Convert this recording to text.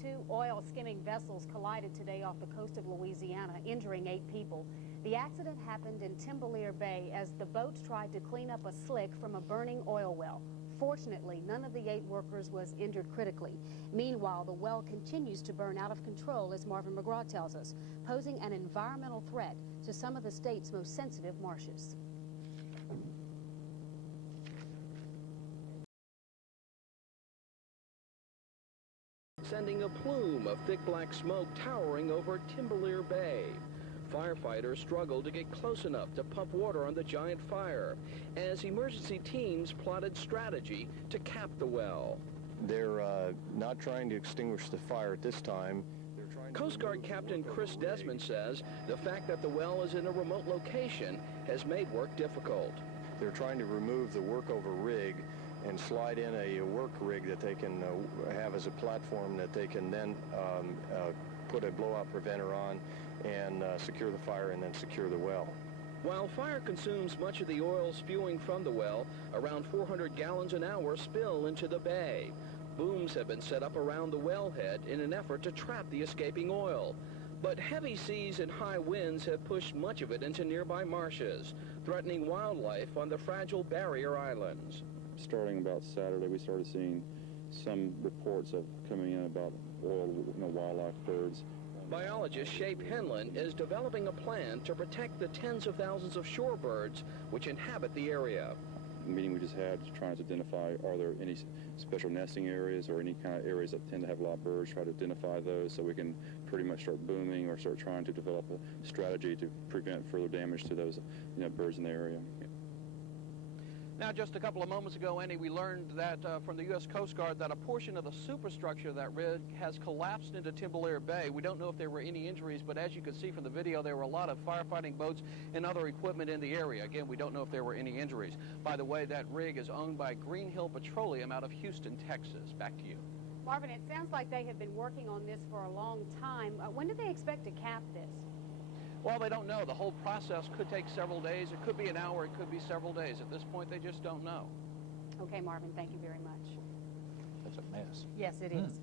Two oil skimming vessels collided today off the coast of Louisiana, injuring 8 people. The accident happened in Timbalier Bay as the boats tried to clean up a slick from a burning oil well. Fortunately, none of the 8 workers was injured critically. Meanwhile, the well continues to burn out of control, as Marvin McGraw tells us, posing an environmental threat to some of the state's most sensitive marshes. Sending a plume of thick black smoke towering over Timbalier Bay. Firefighters struggled to get close enough to pump water on the giant fire as emergency teams plotted strategy to cap the well. They're not trying to extinguish the fire at this time. Coast Guard Captain Chris Desmond says the fact that the well is in a remote location has made work difficult. They're trying to remove the workover rig and slide in a work rig that they can have as a platform that they can then put a blowout preventer on and secure the fire and then secure the well. While fire consumes much of the oil spewing from the well, around 400 gallons an hour spill into the bay. Booms have been set up around the wellhead in an effort to trap the escaping oil. But heavy seas and high winds have pushed much of it into nearby marshes, threatening wildlife on the fragile barrier islands. Starting about Saturday, we started seeing some reports of coming in about oil, wildlife, birds. Biologist Shape Henlon is developing a plan to protect the tens of thousands of shorebirds which inhabit the area. The meeting we just had trying to identify, are there any special nesting areas or any kind of areas that tend to have a lot of birds, try to identify those so we can pretty much start booming or start trying to develop a strategy to prevent further damage to those birds in the area. Now, just a couple of moments ago, Andy, we learned that from the U.S. Coast Guard that a portion of the superstructure of that rig has collapsed into Timbalier Bay. We don't know if there were any injuries, but as you can see from the video, there were a lot of firefighting boats and other equipment in the area. Again, we don't know if there were any injuries. By the way, that rig is owned by Green Hill Petroleum out of Houston, Texas. Back to you. Marvin, it sounds like they have been working on this for a long time. When do they expect to cap this? Well, they don't know. The whole process could take several days. It could be an hour. It could be several days. At this point, they just don't know. Okay, Marvin, thank you very much. That's a mess. Yes, it is.